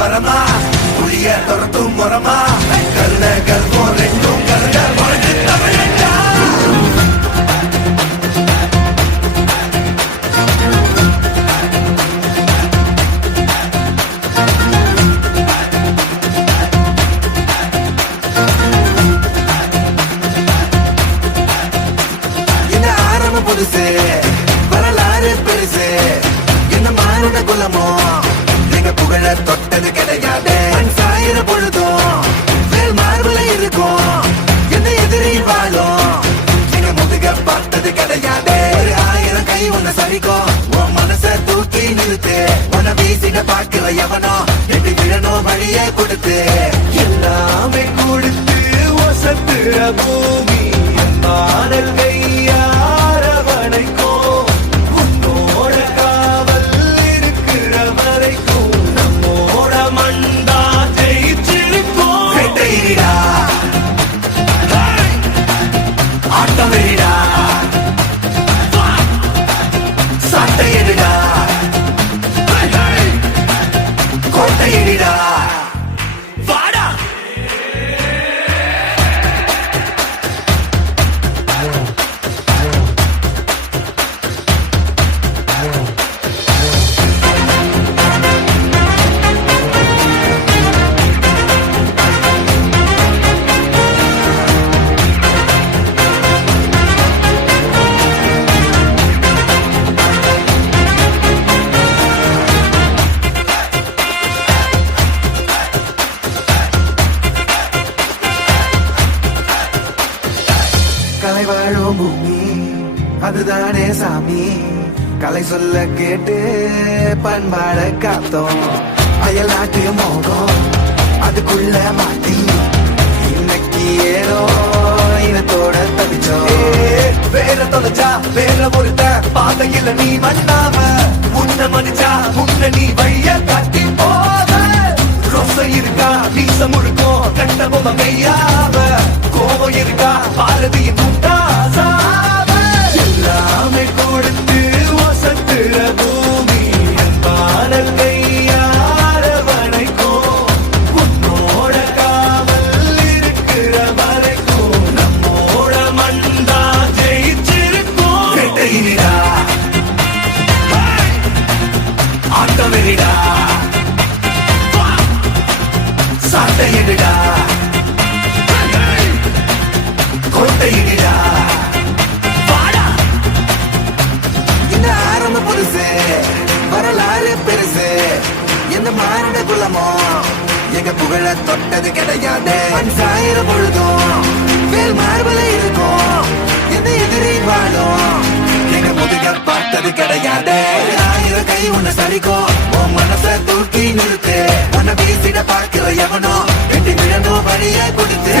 வரமா புளிய துரத்தும் முறமா கருண கல்வம் ரெண்டும் கருட வாழ்ந்து தமிழண்டா. இந்த ஆரம்ப புதுசு வரலாறு பெருசு என்ன மானுட குலமோ நீங்க புகழ தொட்டது கிடையாது. சாயிர பொழுதும் மேல் மார்புல இருக்கும் என்ன எதிரி வாழும் நீங்க முதுக பார்த்தது கிடையாது. ஒரு 1000 கை உன்னை சரிக்கும் உன் மனச தூக்கி நிறுத்து. உன்னை வீசிட பாக்குற எவனோ எட்டு விழனோ வழியே கொடுத்து எல்லாமே கொடுத்து ஒசத்துற பூமி மாடல் கையார வளைக்கும் உன்னோட காவல் இருக்கிற வரைக்கும் நம்மோட மண்டா ஜெயிச்சிருக்கும். வெட்டையிடா ஆட்டம் வெறிடா சட்டையிடா கோட்டையிடா வாடா. கலை வாழும் பூமி அதுதானே சாமி. கலை சொல்ல கேட்டு பண்பாட காத்தோம். அயல் நாட்டு மோகம் அதுக்குள்ள மாட்டி இன்னைக்கு ஏனோ இனத்தோட தவிச்சோம். வேற தொலைச்சா வேற ஒருத்த பாதையில நீ மண்ணாம உன்ன மதிச்சா உன்ன நீ வழிய காட்டி போத. ரொசை இருக்கா வீச முழுக்கும் கண்ட பொம்மை கையாவ கோபம் இருக்கா பாரதியின் முட்டாசாவ. எல்லாமே கொடுத்து வசத்துற பூமி பாடல் கையார வளைக்கும் உன்னோட காவல் இருக்கிற வரைக்கும் நம்மோட மண்டா ஜெயிச்சிருக்கும். வெட்டையிடா ஆட்டம் வெறிடா சட்டையிடா கோட்டையிடா வாடா. இந்த ஆரம்ப புதுசு வரலாறு பெருசு எந்த மானிட குலமோ எங்க புகழ தொட்டது கிடையாது. சாயிர பொழுதும் மேல் மார்புல இருக்கும் எந்த எதிரி வாழும் எங்க முதுக பார்த்தது கிடையாது. 1000 கை உன்னை சரிக்கும் உன் மனச தூக்கி நிறுத்து. உன்னை வீசிட பார்க்கிற எவனோ எட்டு விழனோ வழியை கொடுத்து.